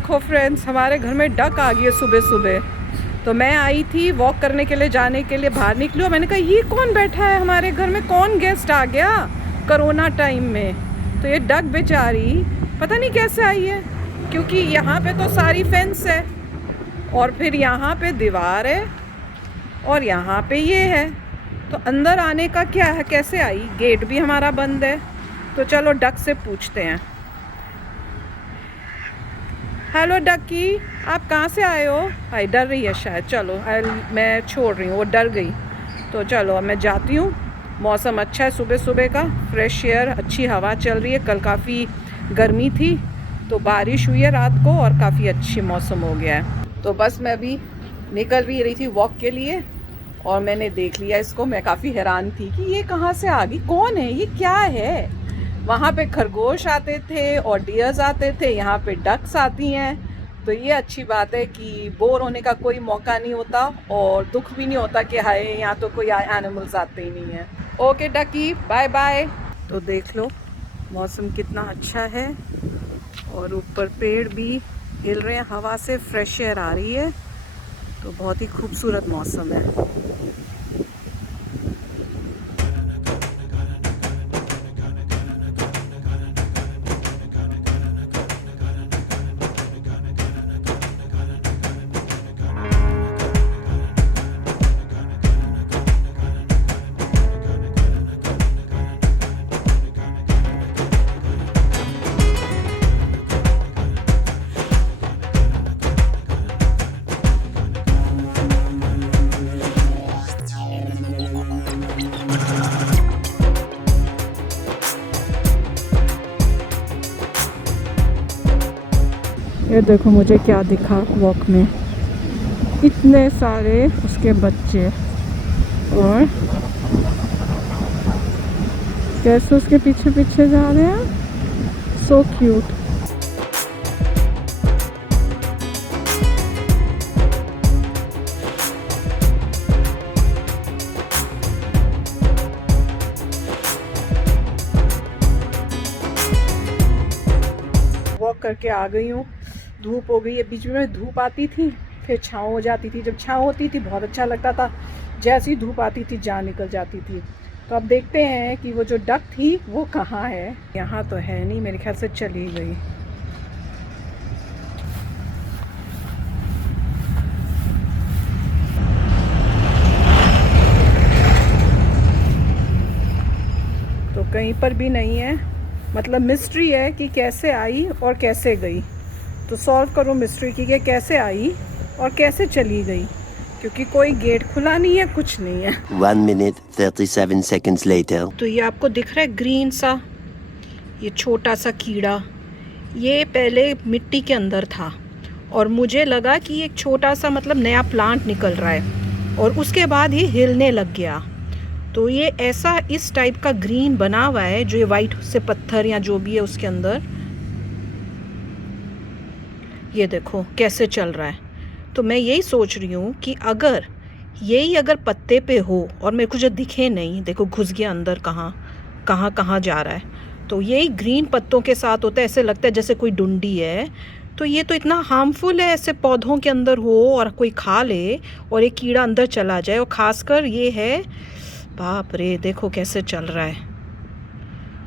देखो फ्रेंड्स, हमारे घर में डक आ गई है सुबह सुबह। तो मैं आई थी वॉक करने के लिए, जाने के लिए बाहर निकली और मैंने कहा ये कौन बैठा है हमारे घर में, कौन गेस्ट आ गया कोरोना टाइम में। तो ये डक बेचारी पता नहीं कैसे आई है, क्योंकि यहाँ पे तो सारी फेंस है और फिर यहाँ पे दीवार है और यहाँ पे ये है, तो अंदर आने का क्या है, कैसे आई। गेट भी हमारा बंद है। तो चलो डक से पूछते हैं। हेलो डकी, आप कहाँ से आए हो? भाई डर रही है शायद। चलो मैं छोड़ रही हूँ, वो डर गई। तो चलो अब मैं जाती हूँ। मौसम अच्छा है, सुबह सुबह का फ्रेश एयर, अच्छी हवा चल रही है। कल काफ़ी गर्मी थी तो बारिश हुई है रात को और काफ़ी अच्छी मौसम हो गया है। तो बस मैं अभी निकल भी रही थी वॉक के लिए और मैंने देख लिया इसको। मैं काफ़ी हैरान थी कि ये कहाँ से आ गई, कौन है ये, क्या है। वहाँ पे खरगोश आते थे और डियर्स आते थे, यहाँ पे डक्स आती हैं। तो ये अच्छी बात है कि बोर होने का कोई मौका नहीं होता और दुख भी नहीं होता कि हाय यहाँ तो कोई एनिमल्स आते ही नहीं हैं। Okay ducky, bye bye. तो देख लो मौसम कितना अच्छा है और ऊपर पेड़ भी हिल रहे हैं हवा से, फ्रेश एयर आ रही है। तो बहुत ही खूबसूरत मौसम है। ये देखो मुझे क्या दिखा वॉक में, इतने सारे उसके बच्चे और कैसे उसके पीछे पीछे जा रहे हैं। So cute. वॉक करके आ गई हूँ। धूप हो गई है, बीच में धूप आती थी फिर छाँव हो जाती थी। जब छाँव होती थी बहुत अच्छा लगता था, जैसी धूप आती थी जान निकल जाती थी। तो अब देखते हैं कि वो जो डक थी वो कहाँ है। यहाँ तो है नहीं, मेरे ख्याल से चली गई। तो कहीं पर भी नहीं है, मतलब मिस्ट्री है कि कैसे आई और कैसे गई। तो सॉल्व करो मिस्ट्री की, कि कैसे आई और कैसे चली गई, क्योंकि कोई गेट खुला नहीं है, कुछ नहीं है। 1 minute 37 seconds later. तो ये आपको दिख रहा है ग्रीन सा, ये छोटा सा कीड़ा, ये पहले मिट्टी के अंदर था और मुझे लगा कि एक छोटा सा मतलब नया प्लांट निकल रहा है और उसके बाद ये हिलने लग गया। तो ये ऐसा इस टाइप का ग्रीन बना हुआ है, जो ये वाइट से पत्थर या जो भी है उसके अंदर, ये देखो कैसे चल रहा है। तो मैं यही सोच रही हूँ कि अगर यही अगर पत्ते पे हो और मेरे को जो दिखे नहीं, देखो घुस गया अंदर, कहाँ जा रहा है। तो यही ग्रीन पत्तों के साथ होता है, ऐसे लगता है जैसे कोई डुंडी है। तो ये तो इतना हार्मफुल है, ऐसे पौधों के अंदर हो और कोई खा ले और एक कीड़ा अंदर चला जाए। और ख़ासकर ये है, बाप रे देखो कैसे चल रहा है।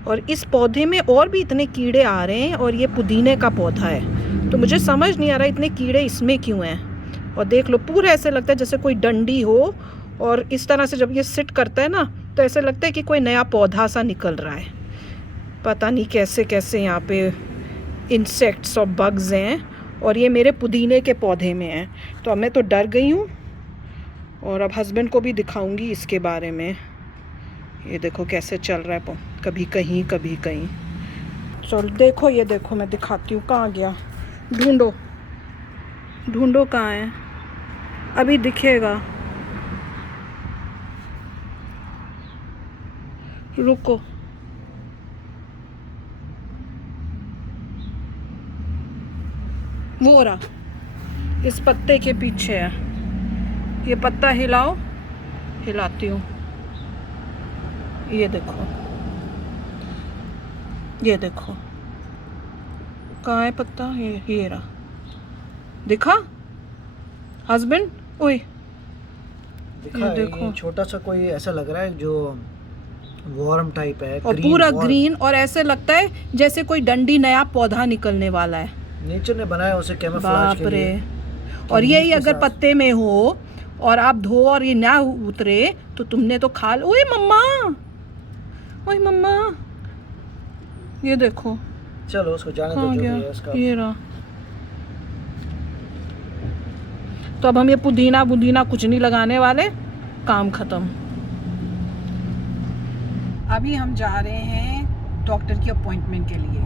और इस पौधे में और भी इतने कीड़े आ रहे हैं और ये पुदीने का पौधा है। तो मुझे समझ नहीं आ रहा इतने कीड़े इसमें क्यों हैं। और देख लो पूरा ऐसे लगता है जैसे कोई डंडी हो और इस तरह से जब ये सिट करता है ना तो ऐसे लगता है कि कोई नया पौधा सा निकल रहा है। पता नहीं कैसे कैसे यहाँ पे इंसेक्ट्स और बग्स हैं और ये मेरे पुदीने के पौधे में हैं। तो अब मैं तो डर गई हूँ और अब हस्बैंड को भी दिखाऊंगी इसके बारे में। ये देखो कैसे चल रहा है, कभी कहीं कभी कहीं। चलो देखो, ये देखो मैं दिखाती हूँ कहाँ गया। ढूंढो कहाँ है, अभी दिखेगा, रुको। वो रहा, इस पत्ते के पीछे है। ये पत्ता हिलाओ, हिलाती हूँ। ये देखो, ये देखो कहाँ है पत्ता, ये रहा। दिखा हस्बैंड, ओए दिखा ये है, देखो। ये छोटा सा कोई ऐसा लग रहा है जो वॉर्म टाइप है, और ग्रीन पूरा वॉर्म। ग्रीन, और ऐसे लगता है जैसे कोई डंडी नया पौधा निकलने वाला है। नेचर ने बनाया उसे कैमोफ्लेज बाप के रे। लिए। और कि यही हीट के अगर साथ- पत्ते में हो और आप धो और ये ना उतरे तो तुमने तो खा लो। ओए मम्मा, ओए मम्मा, ये देखो चलो उसको जाने दो, कहाँ जो गया, भी है उसका। ये रहा। तो अब हम ये पुदीना पुदीना कुछ नहीं लगाने वाले, काम खत्म। अभी हम जा रहे हैं डॉक्टर की अपॉइंटमेंट के लिए।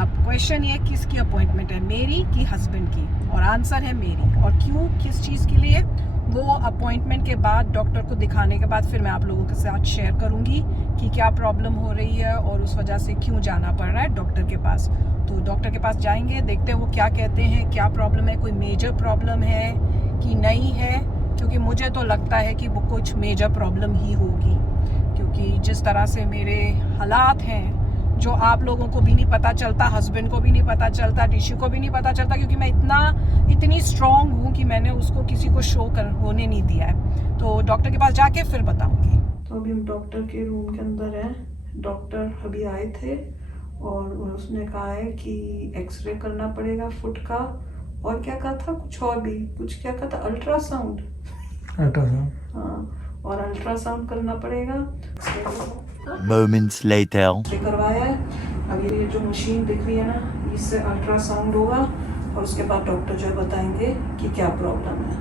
अब क्वेश्चन ये किसकी अपॉइंटमेंट है, मेरी कि हस्बैंड की, और आंसर है मेरी। और क्यों, किस चीज़ के लिए, वो अपॉइंटमेंट के बाद, डॉक्टर को दिखाने के बाद फिर मैं आप लोगों के साथ शेयर करूंगी कि क्या प्रॉब्लम हो रही है और उस वजह से क्यों जाना पड़ रहा है डॉक्टर के पास। तो डॉक्टर के पास जाएंगे, देखते हैं वो क्या कहते हैं, क्या प्रॉब्लम है, कोई मेजर प्रॉब्लम है कि नहीं है। क्योंकि मुझे तो लगता है कि वो कुछ मेजर प्रॉब्लम ही होगी, क्योंकि जिस तरह से मेरे हालात हैं, जो आप लोगों को भी नहीं पता चलता, हस्बैंड को भी नहीं पता चलता, ऋषि को भी नहीं पता चलता, क्योंकि मैं इतनी स्ट्रांग हूँ कि मैंने उसको किसी को शो होने नहीं दिया है। तो डॉक्टर के पास जाके फिर बताऊंगी। तो अभी हम डॉक्टर के रूम के अंदर हैं। डॉक्टर अभी आए थे और उसने कहा है कि एक्सरे करना पड़ेगा फुट का, और क्या कहा था, कुछ और भी, कुछ क्या कहा था, अल्ट्रासाउंड। हाँ, और अल्ट्रासाउंड करना पड़ेगा। Moments later. एक्सरे करवाया है। अब ये जो मशीन दिख रही है ना, इससे अल्ट्रासाउंड होगा और उसके बाद डॉक्टर जो बताएंगे कि क्या प्रॉब्लम है।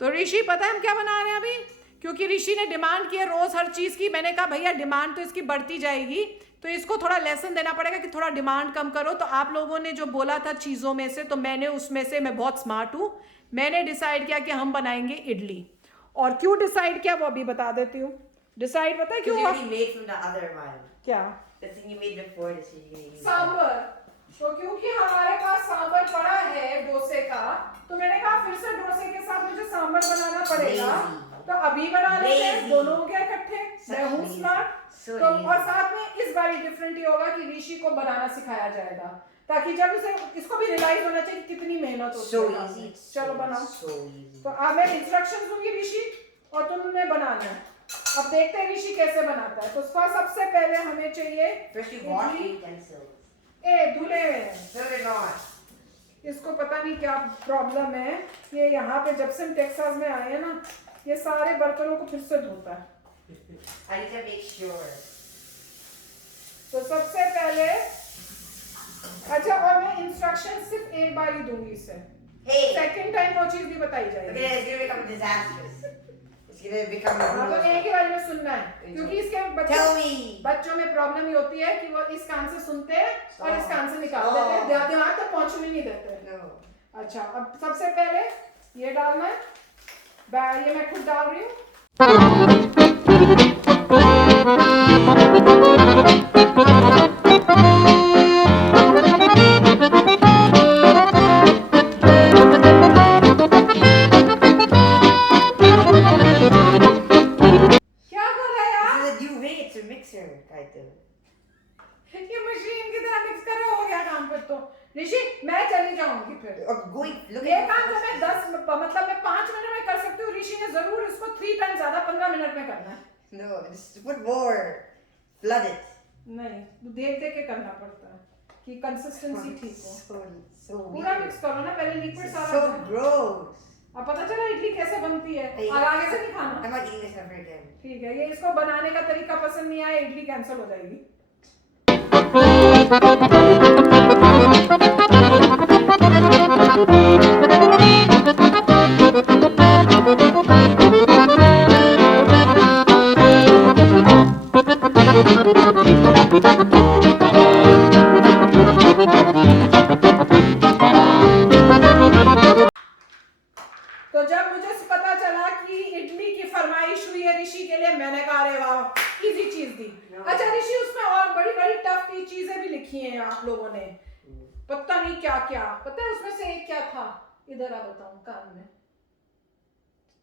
तो ऋषि, पता है हम क्या बना रहे हैं अभी, क्योंकि ऋषि ने डिमांड की है रोज हर चीज की। मैंने कहा भैया डिमांड तो इसकी बढ़ती जाएगी, तो इसको थोड़ा लेसन देना पड़ेगा कि थोड़ा डिमांड कम करो। तो आप लोगों ने जो बोला था चीजों में से, तो मैंने उसमें से, मैं बहुत स्मार्ट हूँ, मैंने डिसाइड किया कि हम बनाएंगे इडली। और क्यों डिसाइड किया वो अभी बता देती हूँ। डिसाइड पता है क्यों You हुआ? already made from the other one. क्या? The thing you made before this is gonna use. Sambar. तो क्योंकि हमारे पास सांबर पड़ा है डोसे का, तो मैंने कहा फिर से डोसे के साथ मुझे सांबर बनाना पड़ेगा। तो अभी बना लेते हैं, दोनों हो गया इकट्ठे। मैं हूँ स्मार्ट। तो और साथ में इस बार डिफरेंट ही होगा कि ऋषि को बनाना सिखाया जाएगा, ताकि जब इसे, इसको भी रियलाइज होना चाहिए कि कितनी मेहनत होती So है। easy. चलो बनाओ। So easy. तो अब मैं इंस्ट्रक्शंस दूंगी ऋषि, और तुमने बनाना है। अब देखते हैं ऋषि कैसे बनाता है। तो सबसे पहले हमें चाहिए First you wash the idli. utensils. Dhule. So they're not. इसको पता नहीं क्या प्रॉब्लम है, ये यहाँ पे जब से हम टेक्सास में आए हैं ना, ये सारे बर्तनों को फिर से धोता है। I need to make sure. तो सबसे पहले, अच्छा, और मैं इंस्ट्रक्शन सिर्फ एक बार ही दूंगी इसे, Hey, सेकंड टाइम वो चीज भी बताई look जाएगी। at it. It's gonna become disastrous. It's gonna become a हाँ, तो एक ही बार में सुनना है, क्योंकि इसके Tell me. बच्चों में प्रॉब्लम ये होती है कि वो इस कान से सुनते हैं और इस कान से निकाल Oh. देते हैं, दिमाग तक पहुंचने नहीं देते। No. अच्छा, अब सबसे पहले ये डालना है, ये मैं खुद डाल रही हूँ। क्या बोला यार? This is a new way. It's a mixer, kind of. ये मशीन की तरह मिक्स कर रहा हो गया काम पे। तो ऋषि, मैं चली जाऊंगी फिर। Or going. Look ये at काम तो मैं 10 मतलब मैं 5 मिनट में कर सकती हूँ, ऋषि ने जरूर इसको 3 टाइम ज्यादा 15 मिनट में करना है। No, just put more. Flood it. नहीं, देख देख के करना पड़ता है कि कंसिस्टेंसी ठीक हो। So पूरा weird. मिक्स करो ना पहले, लिक्विड सारा So दो। gross. अब पता चला इडली कैसे बनती है, Hey. और आगे से नहीं खाना। I'm not eating this ever again. ठीक है, ये इसको बनाने का तरीका पसंद नहीं आया, इडली कैंसिल हो जाएगी। तो जब मुझे पता चला कि इडली की फरमाइश हुई है ऋषि के लिए, मैंने कहा अरे वाह, इजी चीज दी। अच्छा ऋषि, उसमें और बड़ी बड़ी टफ चीजें भी लिखी हैं आप लोगों ने, पता नहीं क्या क्या। पता है उसमें से एक क्या था, इधर आ बताऊं कान में,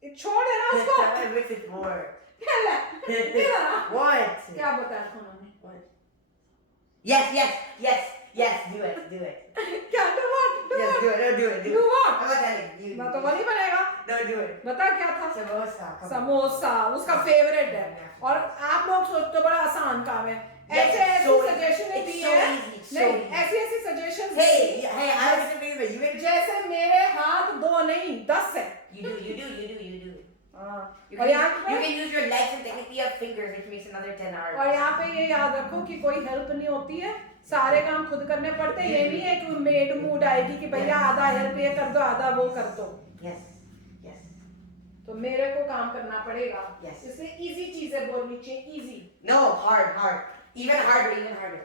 छोड़ देना उसको। I wish it more. इधर आ। What? क्या बताया था उन्होंने? What? Yes, yes, yes, yes. Do it, do it. क्या तो Yes, do it. No, do it. Do Do it. what? I'm not telling you. मैं तो वो नहीं बनेगा। No, do it. बता क्या था? Samosa. Come on. समोसा उसका फेवरेट है और आप लोग सोचते हो बड़ा आसान काम है। Yes, ऐसे ऐसी so suggestion it's the so है easy, so नहीं easy. ऐसी ऐसी suggestion Hey, I was thinking that you can. जैसे मेरे हाथ 2 नहीं 10 है। You do. हाँ You और can, यहाँ you can use your legs and technically your fingers, which makes another 10 hours. और यहाँ पे ये याद रखो कि कोई हेल्प नहीं होती है, सारे काम खुद करने पड़ते हैं। ये नहीं है कि मेड मूड आएगी कि भैया आधा हेल्प ये कर दो आधा वो कर दो। Yes. Yes. तो मेरे को काम करना पड़ेगा। Yes. इसलिए इजी चीजें बोलनी चाहिए। Easy No, hard. Even harder.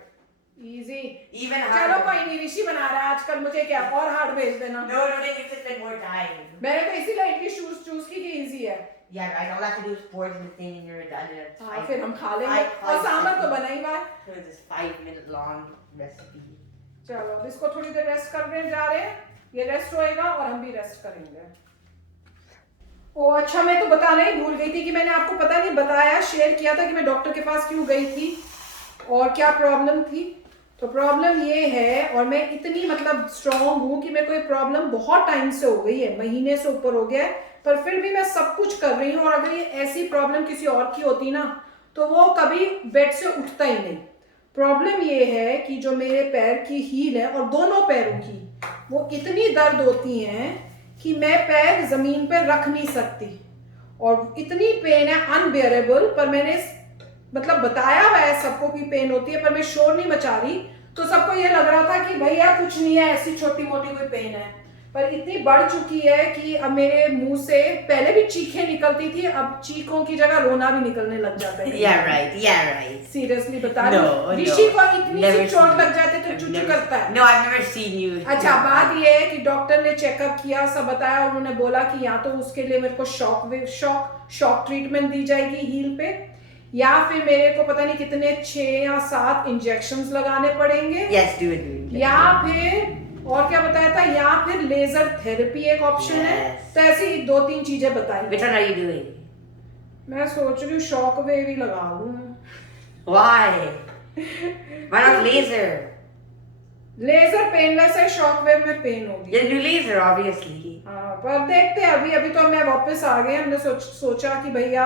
Easy Even चलो harder. कोई नहीं, ऋषि बना रहा है आजकल, मुझे क्या और हार्ड भेज देना। No, then you have to spend more time. मैंने तो इसीलिए इडली चूज की कि इजी है। Yeah, right. All I have to do is pour it in the thing and you're done. And it's हाँ फिर हम खा लेंगे। five और सांभर तो seconds. बना ही हुआ है। So it's this 5-minute long recipe. चलो अब इसको थोड़ी देर रेस्ट करने जा रहे हैं, ये रेस्ट होएगा और हम भी रेस्ट करेंगे। ओ अच्छा मैं तो बताना ही भूल गई थी कि मैंने आपको पता नहीं बताया, शेयर किया था कि मैं डॉक्टर के पास क्यों गई थी और क्या प्रॉब्लम थी। तो प्रॉब्लम ये है, और मैं इतनी मतलब स्ट्रॉन्ग हूँ कि मेरे को ये प्रॉब्लम बहुत टाइम से हो गई है, महीने से ऊपर हो गया है, पर फिर भी मैं सब कुछ कर रही हूँ। और अगर ये ऐसी प्रॉब्लम किसी और की होती ना तो वो कभी बेड से उठता ही नहीं। प्रॉब्लम ये है कि जो मेरे पैर की हील है और दोनों पैरों की वो इतनी दर्द होती हैं कि मैं पैर जमीन पे रख नहीं सकती और इतनी पेन है अनबियरेबल। पर मैंने मतलब बताया हुआ है सबको कि पेन होती है, पर मैं शोर नहीं मचा रही, तो सबको ये लग रहा था कि भैया कुछ नहीं है, ऐसी छोटी मोटी कोई पेन है। पर इतनी बढ़ चुकी है कि अब मेरे मुंह से पहले भी चीखें निकलती थी, अब चीखों की जगह रोना भी निकलने लग जाता है। Yeah, right. सीरियसली बता रही No, हूँ, no. ऋषि को इतनी Never सी चोट seen लग you. जाती है तो I've चुचू never करता है। No, I've never seen you. अच्छा बात ये है कि डॉक्टर ने चेकअप किया, सब बताया, उन्होंने बोला कि या तो उसके लिए मेरे को शॉक ट्रीटमेंट दी जाएगी हील पे, या फिर मेरे को पता नहीं कितने 6 या 7 इंजेक्शंस लगाने पड़ेंगे, Yes, do it. या फिर और क्या बताया था, या फिर लेजर थेरेपी एक ऑप्शन है। Yes. तो ऐसी 2-3 चीजें बताई। Which one are you doing? मैं सोच रही हूँ शॉक वेव ही लगा लूं। Why? Why not laser? Laser painless है, शॉक वेव में पेन होगी। Yeah, do laser, obviously. हाँ पर देखते हैं, अभी तो मैं वापस आ गए, हमने सोचा कि भैया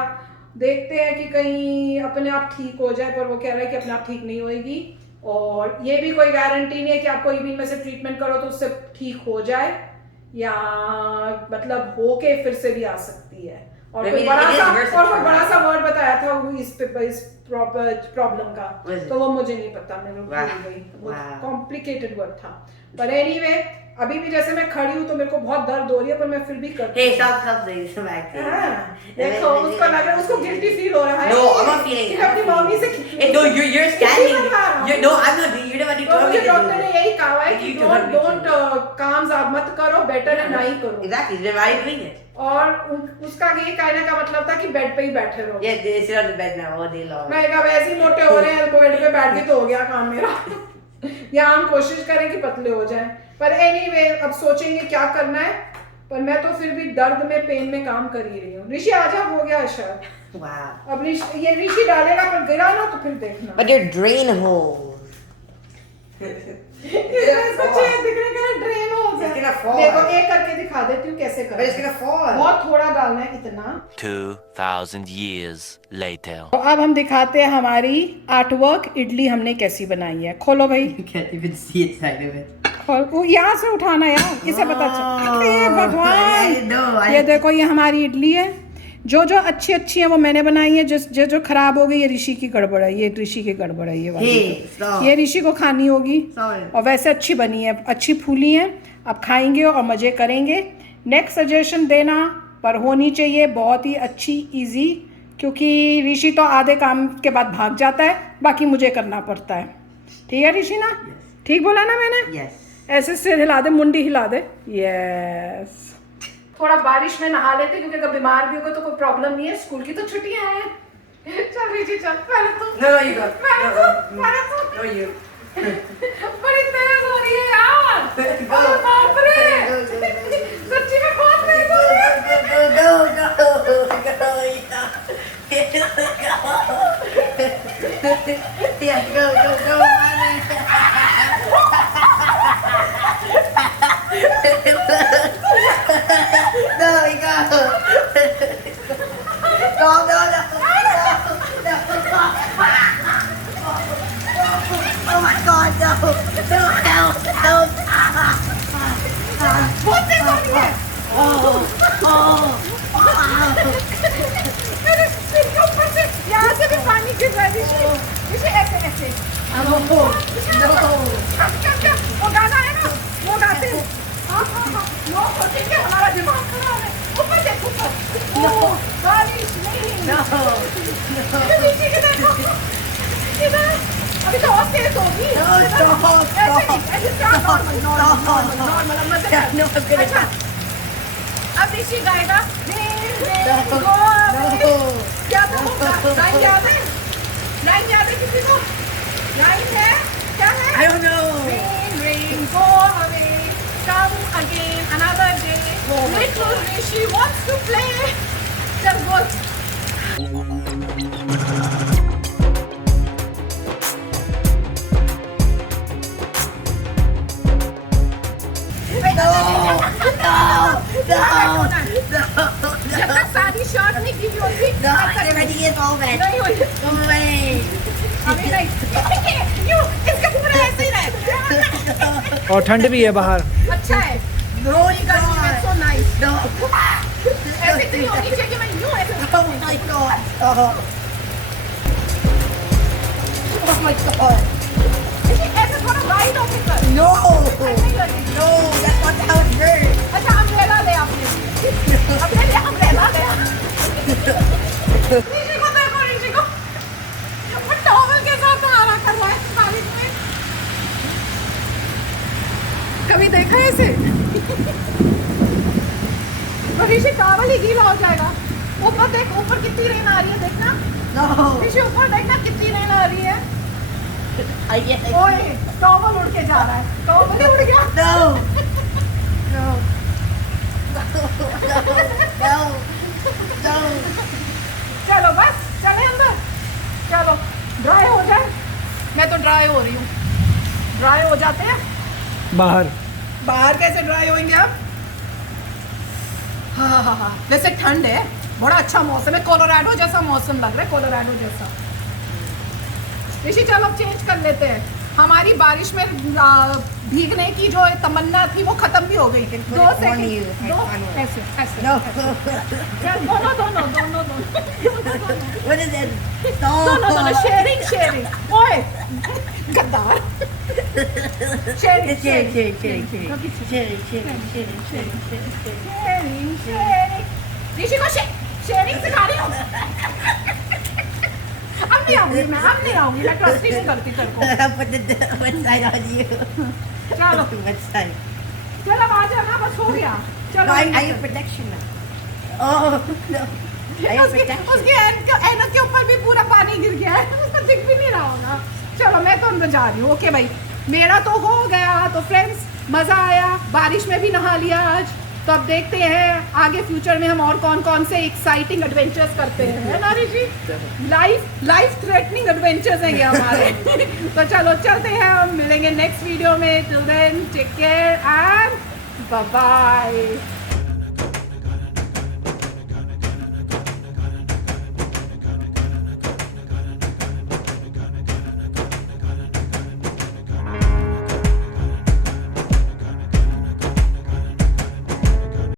देखते हैं कि कहीं अपने आप ठीक हो जाए, पर वो कह रहा है कि अपने आप ठीक नहीं होएगी और ये भी कोई गारंटी नहीं है कि आप कोई भी में से ट्रीटमेंट करो तो उससे ठीक हो जाए, या मतलब हो के फिर से भी आ सकती है। और कोई बड़ा सा वर्ड बताया था वो इस प्रॉब्लम का, तो वो मुझे नहीं पता, मैं भूल गई, कॉम्प्लिकेटेड वर्ड था। पर एनीवे अभी भी जैसे मैं खड़ी हूँ तो मेरे को बहुत दर्द हो रही है, पर मैं फिर भी करती Hey, stop saying this back there. हाँ, देखो उसको लग रहा है, उसको गिल्टी फील हो रहा है। No, I'm not feeling कि it. मैं अपनी मम्मी से Hey, no, you're standing. Khichdi No, I'm not doing. You're the one who तो told me मुझे to do डॉक्टर ने it. यही कहा है कि You told me to don't calms आप मत करो, बेटर है ना ही करो। Exactly. Then why are you doing it? और उसका ये कहने का मतलब था कि बेड पे ही बैठे रहो। Yeah, they sit on the bed now all day long. मैं कहा वैसे ही मोटे हो रहे हैं, बेड पे बैठ के तो हो गया काम मेरा। या हम कोशिश करें कि पतले हो जाएं, पर एनीवे अब सोचेंगे क्या करना है। पर मैं तो फिर भी दर्द में पेन में काम कर ही रही हूँ। ऋषि आजा, हो गया शायद। Wow. अब ये ऋषि डालेगा, पर गिरा ना तो फिर देखना। But your drain holes. इसमें सच्ची दिखने के लिए ड्रेन होल्स It's है। gonna fall. देखो एक करके दिखा देती हूँ कैसे But it's करना gonna fall. बहुत थोड़ा डालना है, इतना। 2,000 years later. तो अब हम दिखाते हैं हमारी आर्टवर्क इडली हमने कैसी बनाई है। खोलो भाई, You can't even see inside of it. खोल, वो यहाँ से उठाना यार, इसे पता चल। अरे भगवान, I know. ये देखो ये हमारी इडली है। जो अच्छी है वो मैंने बनाई है, जो खराब हो गई ये ऋषि की गड़बड़ है, ये ऋषि की गड़बड़ है, ये वाली Hey, stop. ये ऋषि को खानी होगी। Sorry. और वैसे अच्छी बनी है, अच्छी फूली है। अब खाएंगे और मज़े करेंगे। नेक्स्ट सजेशन देना, पर होनी चाहिए बहुत ही अच्छी, इजी, क्योंकि ऋषि तो आधे काम के बाद भाग जाता है, बाकी मुझे करना पड़ता है। ठीक है ऋषि ना? ठीक बोला ना मैंने? Yes. ऐसे सिर हिला दे, मुंडी हिला दे। यस। थोड़ा बारिश में नहा लेते, क्योंकि अगर बीमार भी होगा तो कोई प्रॉब्लम नहीं है, स्कूल की तो छुट्टियां हैं। चल ऋषि चल, पहले तू। No, you go. पहले तू। No, you. बड़ी तेज हो रही है यार। Go. अरे बाप रे। Go. सच्ची में बहुत तेज हो रही है। Yeah, go. Oh my God, no! No, help! Help! बहुत तेज हो रही है मेरे सिर के ऊपर से यहाँ से भी पानी गिर रहा है ऋषि ऋषि ऐसे ऐसे No! वो गाना है ना वो गाते हैं हाँ लोग सोचेंगे हमारा दिमाग खराब है ऊपर देखो बारिश नहीं ऋषि के देखो इधर अभी तो और तेज होगी नॉर्मल अच्छा अब ऋषि गाएगा क्या था लाइन याद है किसी को लाइन है क्या है I don't know. Rain, go away, come again another day. Little Rishi wants to play. Just go. जब तक सारी शॉट नहीं की होती No, I'm ready to get involved. नहीं हुई Go away. अभी नहीं यू इसके पूरा ऐसे ही रहे और ठंड भी है बाहर। अच्छा है No, रोज गर्मी में so nice No. ऐसे नहीं होनी चाहिए मैं यूं ऐसे Oh my God. Oh my God. ऐसे थोड़ा वाइड होके कर No. ऐसे ही करनी No, that's not how it works. अच्छा अम्ब्रेला ले अपने लिए अम्ब्रेला ले ऋषि को वो टॉवल के साथ सहारा कर रहा है बारिश में कभी देखा है इसे तो ऋषि टॉवल ही गीला हो जाएगा ऊपर देख ऊपर कितनी रेन आ रही है देखना No. ऋषि ऊपर देखना कितनी रेन आ रही है I get it. ओए टॉवल उड़ के जा रहा है टॉवल ही उड़ गया No. No. No. No. चलो बस चले अंदर चलो ड्राई हो जाए मैं तो ड्राई हो रही हूँ ड्राई हो जाते हैं बाहर बाहर कैसे ड्राई होंगे अब हाँ वैसे ठंड है बड़ा अच्छा मौसम है कोलोराडो जैसा मौसम लग रहा है कोलोराडो जैसा ऋषि चलो अब चेंज कर लेते हैं हमारी बारिश में भीगने की जो तमन्ना थी वो खत्म भी हो गई थी दो on सेकंड you. दो On ऐसे ऐसे No. चल, दोनों What is it? दोनों शेयरिंग ओए गद्दार शेयरिंग ऋषि को शेयरिंग सिखा रही हूँ अब नहीं आऊंगी मैं ट्रस्ट नहीं करती तेरे को Put the what side on you? चलो What side? चल अब आ जाना बस हो गया चलो I have protection now. Oh no. I have protection. उसके ऐनक के ऊपर भी पूरा पानी गिर गया है उसको दिख भी नहीं रहा होगा चलो मैं तो अंदर जा रही हूँ ओके भाई मेरा तो हो गया तो फ्रेंड्स मज़ा आया बारिश में भी नहा लिया आज तो अब देखते हैं आगे फ्यूचर में हम और कौन से एक्साइटिंग एडवेंचर्स करते हैं है ना ऋषि लाइफ थ्रेटनिंग एडवेंचर्स हैं ये हमारे तो चलो चलते हैं हम मिलेंगे नेक्स्ट वीडियो में till then take care and bye bye